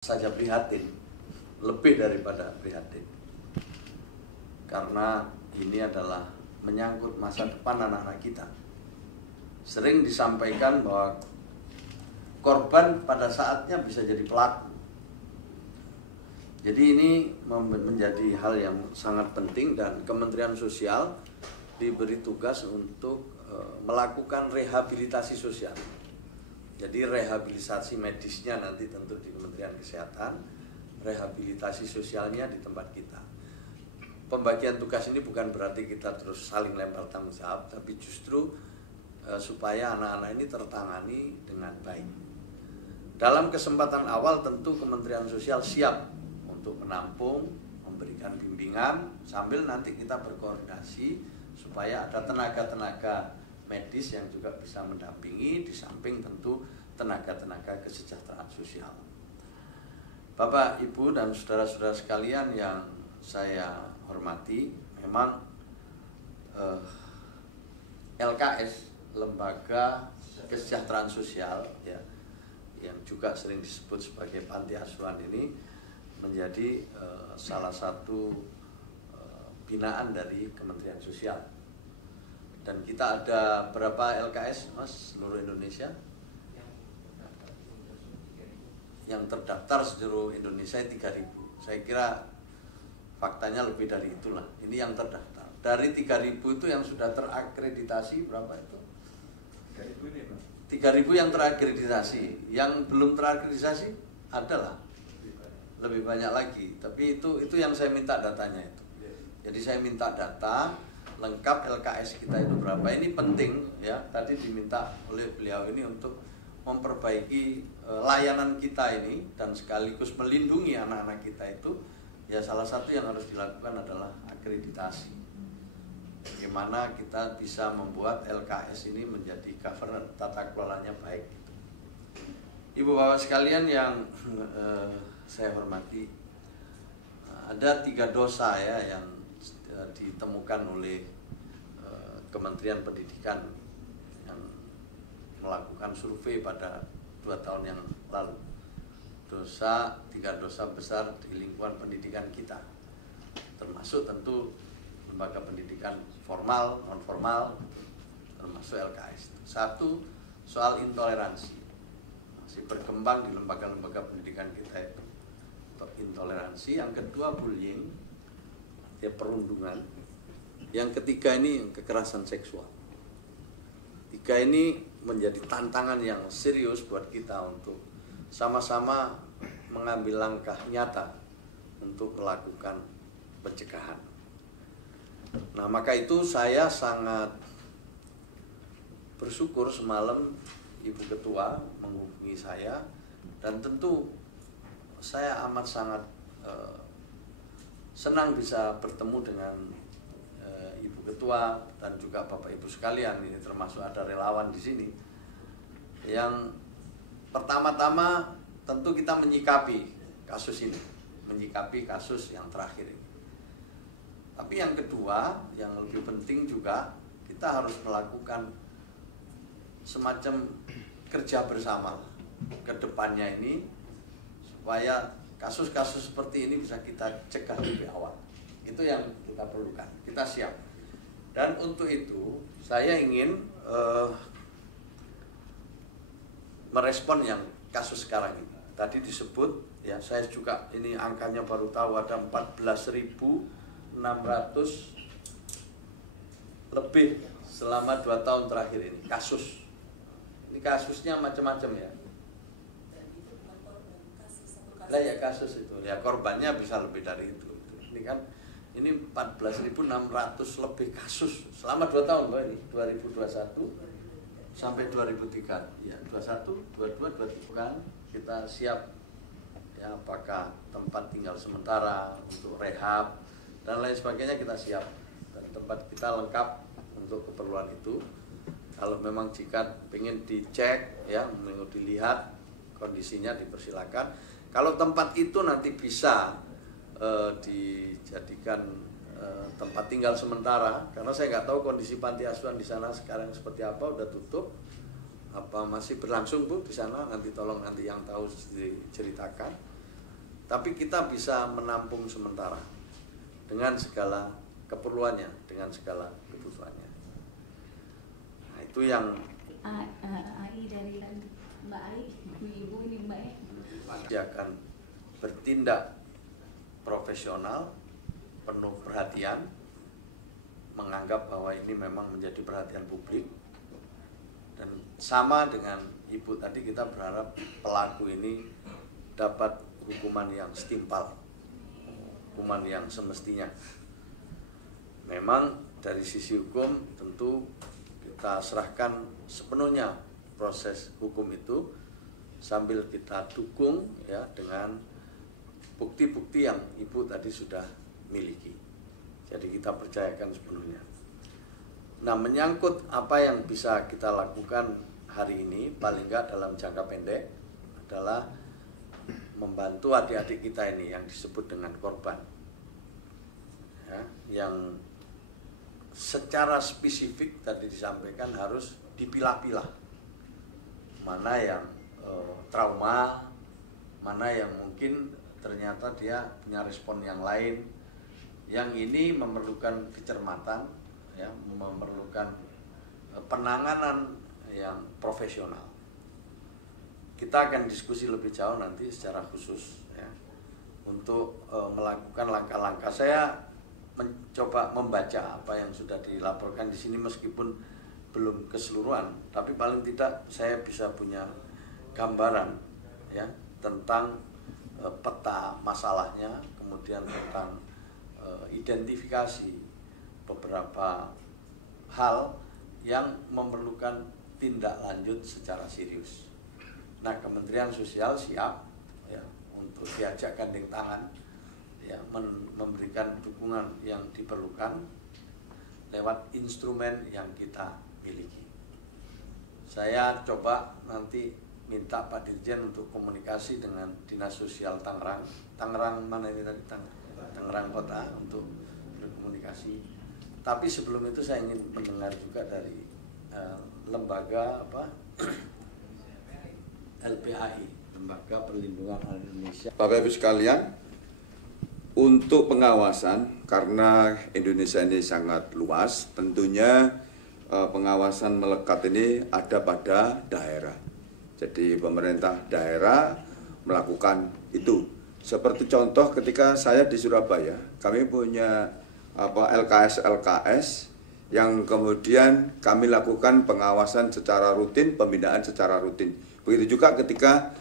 saja prihatin, lebih daripada prihatin, karena ini adalah menyangkut masa depan anak-anak kita. Sering disampaikan bahwa korban pada saatnya bisa jadi pelaku. Jadi ini menjadi hal yang sangat penting, dan Kementerian Sosial diberi tugas untuk melakukan rehabilitasi sosial. Jadi rehabilitasi medisnya nanti tentu di Kementerian Kesehatan, rehabilitasi sosialnya di tempat kita. Pembagian tugas ini bukan berarti kita terus saling lempar tanggung jawab, tapi justru supaya anak-anak ini tertangani dengan baik. Dalam kesempatan awal tentu Kementerian Sosial siap untuk menampung, memberikan bimbingan, sambil nanti kita berkoordinasi supaya ada tenaga-tenaga medis yang juga bisa mendampingi, di samping tentu tenaga-tenaga kesejahteraan sosial. Bapak, Ibu, dan saudara-saudara sekalian yang saya hormati, memang LKS, Lembaga Kesejahteraan Sosial, ya, yang juga sering disebut sebagai panti asuhan, ini menjadi salah satu binaan dari Kementerian Sosial. Dan kita ada berapa LKS, Mas, seluruh Indonesia? Yang terdaftar seluruh Indonesia 3.000. Saya kira faktanya lebih dari itulah. Ini yang terdaftar. Dari 3.000 itu yang sudah terakreditasi berapa itu? 3.000 yang terakreditasi. Yang belum terakreditasi adalah lebih banyak lagi. Tapi itu yang saya minta datanya itu. Jadi saya minta data lengkap LKS kita itu berapa. Ini penting, ya. Tadi diminta oleh beliau ini untuk memperbaiki layanan kita ini dan sekaligus melindungi anak-anak kita itu. Ya, salah satu yang harus dilakukan adalah akreditasi. Bagaimana kita bisa membuat LKS ini menjadi governance, tata kelolanya baik. Ibu bapak sekalian yang saya hormati, ada 3 dosa ya yang ditemukan oleh Kementerian Pendidikan yang melakukan survei pada 2 tahun yang lalu. 3 dosa besar di lingkungan pendidikan kita, termasuk tentu lembaga pendidikan formal, non formal, termasuk LKS. 1, soal intoleransi, masih berkembang di lembaga-lembaga pendidikan kita itu intoleransi. Yang kedua, bullying, ya, perundungan. Yang ketiga ini kekerasan seksual. 3 ini menjadi tantangan yang serius buat kita untuk sama-sama mengambil langkah nyata untuk melakukan pencegahan. Nah, maka itu saya sangat bersyukur semalam Ibu Ketua menghubungi saya, dan tentu saya amat sangat senang bisa bertemu dengan Ibu Ketua dan juga Bapak Ibu sekalian. Ini termasuk ada relawan di sini. Yang pertama-tama tentu kita menyikapi kasus ini, menyikapi kasus yang terakhir ini. Tapi yang kedua, yang lebih penting juga, kita harus melakukan semacam kerja bersama ke depannya ini, supaya kasus-kasus seperti ini bisa kita cegah lebih awal. Itu yang kita perlukan, kita siap. Dan untuk itu saya ingin merespon yang kasus sekarang ini. Tadi disebut, ya, saya juga ini angkanya baru tahu, ada 14.600 lebih selama 2 tahun terakhir ini kasus. Ini kasusnya macam-macam, ya. Lah, ya, kasus itu, ya, korbannya bisa lebih dari itu. Ini kan, ini 14.600 lebih kasus selama 2 tahun, Pak, ini 2021 sampai 2003, ya, 21, 22, 23 kan kita siap, ya, apakah tempat tinggal sementara untuk rehab dan lain sebagainya kita siap, dan tempat kita lengkap untuk keperluan itu. Kalau memang jika ingin dicek, ya, mau dilihat kondisinya, dipersilakan. Kalau tempat itu nanti bisa dijadikan tempat tinggal sementara, karena saya nggak tahu kondisi panti asuhan di sana sekarang seperti apa, udah tutup apa masih berlangsung, Bu, di sana? Nanti tolong nanti yang tahu diceritakan. tapi kita bisa menampung sementara dengan segala keperluannya, dengan segala kebutuhannya. Nah, itu yang AI dari Mbak Ai, Ibu ini Mbak ya. Dia akan bertindak profesional, penuh perhatian, menganggap bahwa ini memang menjadi perhatian publik. Dan sama dengan Ibu tadi, kita berharap pelaku ini dapat hukuman yang setimpal, hukuman yang semestinya. Memang dari sisi hukum tentu kita serahkan sepenuhnya proses hukum itu, sambil kita dukung ya dengan bukti-bukti yang Ibu tadi sudah miliki. Jadi kita percayakan sepenuhnya. Nah, menyangkut apa yang bisa kita lakukan hari ini, paling nggak dalam jangka pendek, adalah membantu adik-adik kita ini yang disebut dengan korban, ya, yang secara spesifik tadi disampaikan harus dipilah-pilah, mana yang trauma, mana yang mungkin ternyata dia punya respon yang lain, yang ini memerlukan kecermatan, ya, memerlukan penanganan yang profesional. Kita akan diskusi lebih jauh nanti secara khusus, ya, untuk melakukan langkah-langkah. Saya mencoba membaca apa yang sudah dilaporkan di sini, meskipun belum keseluruhan, tapi paling tidak saya bisa punya gambaran, ya, tentang peta masalahnya, kemudian tentang identifikasi beberapa hal yang memerlukan tindak lanjut secara serius. Nah, Kementerian Sosial siap, ya, untuk diajak gandeng tangan, ya, memberikan dukungan yang diperlukan lewat instrumen yang kita miliki. Saya coba nanti minta Pak Dirjen untuk komunikasi dengan Dinas Sosial Tangerang. Tangerang mana ini tadi? Tangerang Kota, untuk berkomunikasi. Tapi sebelum itu saya ingin mendengar juga dari lembaga LPAI, Lembaga Perlindungan Anak Indonesia. Bapak Ibu sekalian, untuk pengawasan, karena Indonesia ini sangat luas, tentunya pengawasan melekat ini ada pada daerah. Jadi pemerintah daerah melakukan itu. Seperti contoh ketika saya di Surabaya, kami punya LKS yang kemudian kami lakukan pengawasan secara rutin, pembinaan secara rutin. Begitu juga ketika